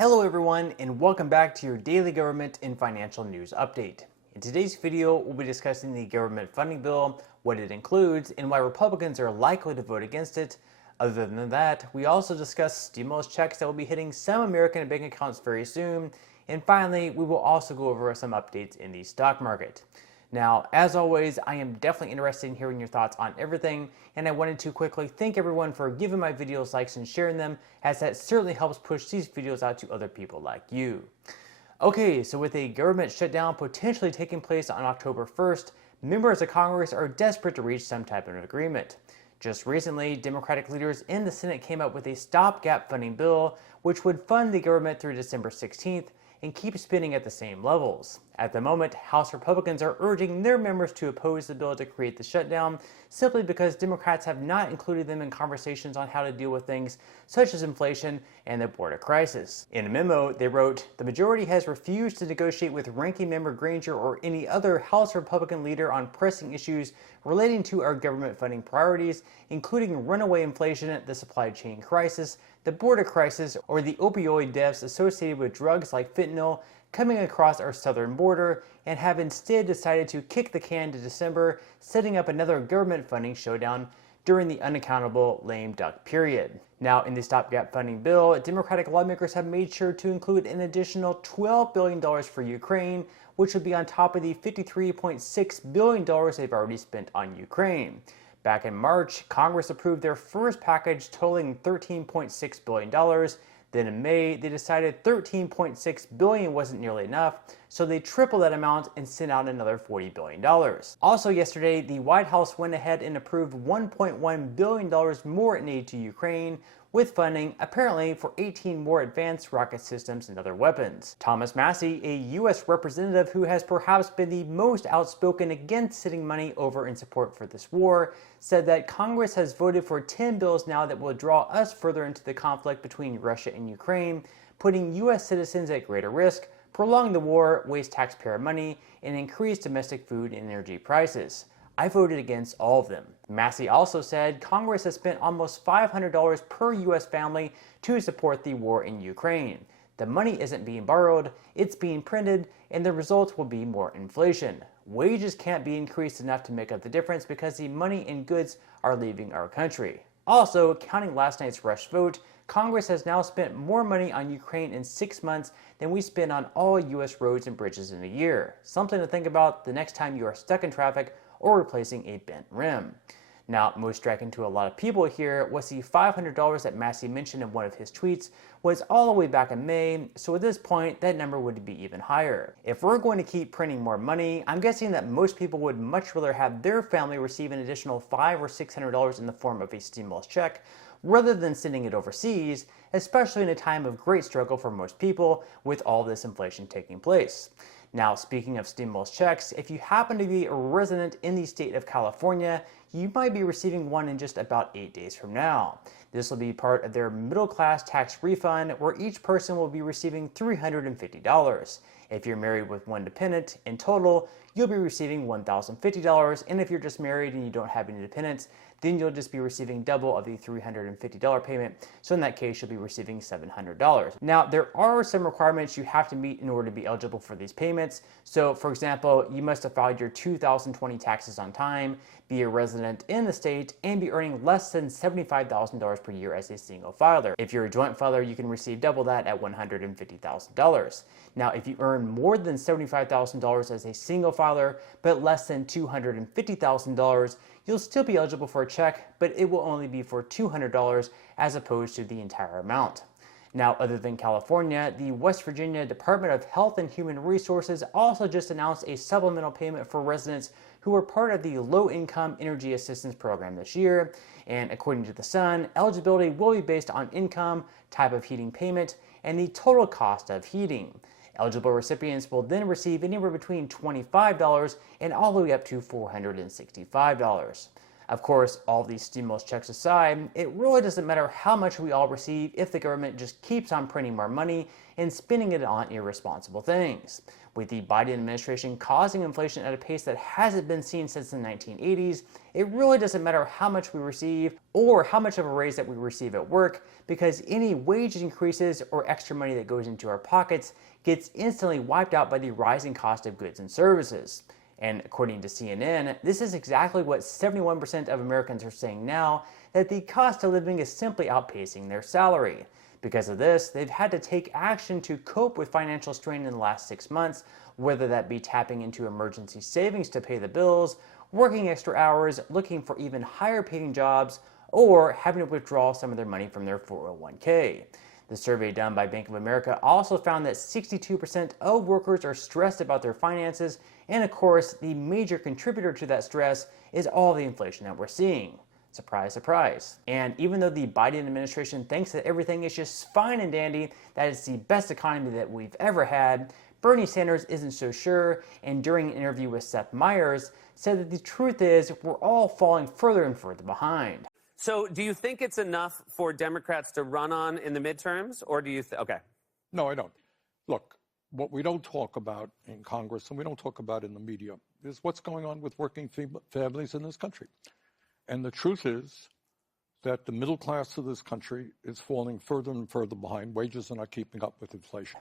Hello everyone, and welcome back to your daily government and financial news update. In today's video, we'll be discussing the government funding bill, what it includes, and why Republicans are likely to vote against it. Other than that, we also discuss stimulus checks that will be hitting some American bank accounts very soon. And finally, we will also go over some updates in the stock market. Now, as always, I am definitely interested in hearing your thoughts on everything, and I wanted to quickly thank everyone for giving my videos likes and sharing them, as that certainly helps push these videos out to other people like you. Okay, so with a government shutdown potentially taking place on October 1st, members of Congress are desperate to reach some type of agreement. Just recently, Democratic leaders in the Senate came up with a stopgap funding bill, which would fund the government through December 16th and keep spending at the same levels. At the moment, House Republicans are urging their members to oppose the bill to create the shutdown, simply because Democrats have not included them in conversations on how to deal with things such as inflation and the border crisis. In a memo, they wrote, "The majority has refused to negotiate with Ranking Member Granger or any other House Republican leader on pressing issues relating to our government funding priorities, including runaway inflation, the supply chain crisis, the border crisis, or the opioid deaths associated with drugs like fentanyl coming across our southern border, and have instead decided to kick the can to December, setting up another government funding showdown during the unaccountable lame duck period." Now, in the stopgap funding bill, Democratic lawmakers have made sure to include an additional $12 billion for Ukraine, which would be on top of the $53.6 billion they've already spent on Ukraine. Back in March, Congress approved their first package totaling $13.6 billion. Then in May, they decided $13.6 billion wasn't nearly enough, so they tripled that amount and sent out another $40 billion. Also yesterday, the White House went ahead and approved $1.1 billion more in aid to Ukraine, with funding apparently for 18 more advanced rocket systems and other weapons. Thomas Massie, a U.S. representative who has perhaps been the most outspoken against sending money over in support for this war, said that Congress has voted for 10 bills now that will draw us further into the conflict between Russia and Ukraine, putting U.S. citizens at greater risk, prolong the war, waste taxpayer money, and increase domestic food and energy prices. I voted against all of them. Massie also said Congress has spent almost $500 per U.S. family to support the war in Ukraine. The money isn't being borrowed, it's being printed, and the result will be more inflation. Wages can't be increased enough to make up the difference because the money and goods are leaving our country. Also, counting last night's rush vote, Congress has now spent more money on Ukraine in 6 months than we spend on all U.S. roads and bridges in a year. Something to think about the next time you are stuck in traffic or replacing a bent rim. Now, most striking to a lot of people here was the $500 that Massie mentioned in one of his tweets was all the way back in May, so at this point, that number would be even higher. If we're going to keep printing more money, I'm guessing that most people would much rather have their family receive an additional $500 or $600 in the form of a stimulus check, rather than sending it overseas, especially in a time of great struggle for most people with all this inflation taking place. Now, speaking of stimulus checks, if you happen to be a resident in the state of California, you might be receiving one in just about 8 days from now. This will be part of their middle class tax refund, where each person will be receiving $350. If you're married with one dependent, in total, you'll be receiving $1,050, and if you're just married and you don't have any dependents, then you'll just be receiving double of the $350 payment, so in that case you'll be receiving $700. Now, there are some requirements you have to meet in order to be eligible for these payments. So for example, you must have filed your 2020 taxes on time, be a resident in the state, and be earning less than $75,000 per year as a single filer. If you're a joint filer, you can receive double that at $150,000. Now, if you earn more than $75,000 as a single filer, but less than $250,000, you'll still be eligible for a check, but it will only be for $200 as opposed to the entire amount. Now, other than California, the West Virginia Department of Health and Human Resources also just announced a supplemental payment for residents who were part of the Low-Income Energy Assistance Program this year. And according to The Sun, eligibility will be based on income, type of heating payment, and the total cost of heating. Eligible recipients will then receive anywhere between $25 and all the way up to $465. Of course, all these stimulus checks aside, it really doesn't matter how much we all receive if the government just keeps on printing more money and spending it on irresponsible things. With the Biden administration causing inflation at a pace that hasn't been seen since the 1980s, it really doesn't matter how much we receive or how much of a raise that we receive at work, because any wage increases or extra money that goes into our pockets gets instantly wiped out by the rising cost of goods and services. And according to CNN, this is exactly what 71% of Americans are saying now, that the cost of living is simply outpacing their salary. Because of this, they've had to take action to cope with financial strain in the last 6 months, whether that be tapping into emergency savings to pay the bills, working extra hours, looking for even higher paying jobs, or having to withdraw some of their money from their 401k. The survey done by Bank of America also found that 62% of workers are stressed about their finances, and of course, the major contributor to that stress is all the inflation that we're seeing. Surprise, surprise. And even though the Biden administration thinks that everything is just fine and dandy, that it's the best economy that we've ever had, Bernie Sanders isn't so sure, and during an interview with Seth Meyers, said that the truth is we're all falling further and further behind. So do you think it's enough for Democrats to run on in the midterms, or do you okay. No, I don't. Look, what we don't talk about in Congress and we don't talk about in the media is what's going on with working families in this country. And the truth is that the middle class of this country is falling further and further behind. Wages are not keeping up with inflation.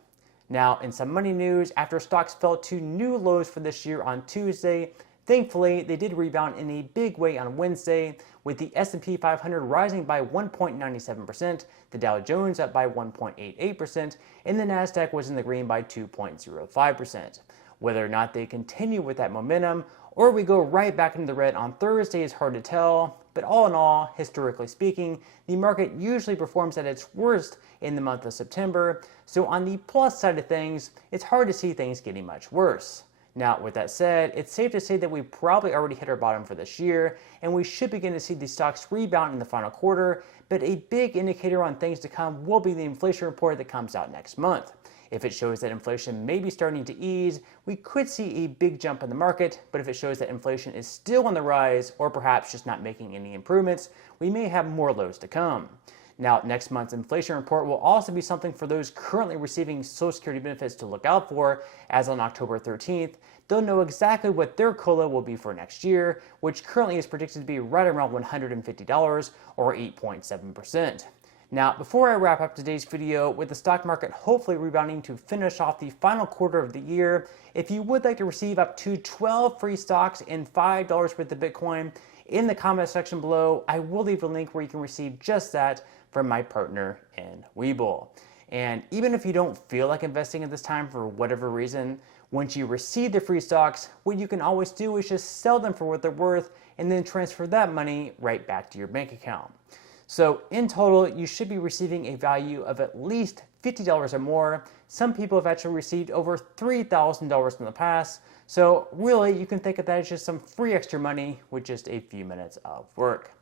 Now, in some money news, after stocks fell to new lows for this year on Tuesday, thankfully, they did rebound in a big way on Wednesday, with the S&P 500 rising by 1.97%, the Dow Jones up by 1.88%, and the Nasdaq was in the green by 2.05%. Whether or not they continue with that momentum, or we go right back into the red on Thursday is hard to tell, but all in all, historically speaking, the market usually performs at its worst in the month of September, so on the plus side of things, it's hard to see things getting much worse. Now, with that said, it's safe to say that we probably already hit our bottom for this year, and we should begin to see the stocks rebound in the final quarter, but a big indicator on things to come will be the inflation report that comes out next month. If it shows that inflation may be starting to ease, we could see a big jump in the market, but if it shows that inflation is still on the rise, or perhaps just not making any improvements, we may have more lows to come. Now, next month's inflation report will also be something for those currently receiving Social Security benefits to look out for, as on October 13th, they'll know exactly what their COLA will be for next year, which currently is predicted to be right around $150 or 8.7%. Now, before I wrap up today's video, with the stock market hopefully rebounding to finish off the final quarter of the year, if you would like to receive up to 12 free stocks and $5 worth of Bitcoin, in the comment section below, I will leave a link where you can receive just that from my partner in Webull. And even if you don't feel like investing at this time for whatever reason, once you receive the free stocks, what you can always do is just sell them for what they're worth and then transfer that money right back to your bank account. So in total, you should be receiving a value of at least $50 or more. Some people have actually received over $3,000 in the past. So really, you can think of that as just some free extra money with just a few minutes of work.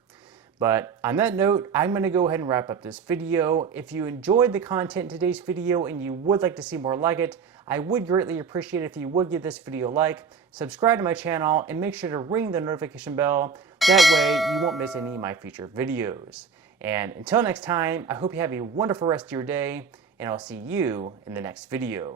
But on that note, I'm going to go ahead and wrap up this video. If you enjoyed the content in today's video and you would like to see more like it, I would greatly appreciate it if you would give this video a like, subscribe to my channel, and make sure to ring the notification bell. That way you won't miss any of my future videos. And until next time, I hope you have a wonderful rest of your day, and I'll see you in the next video.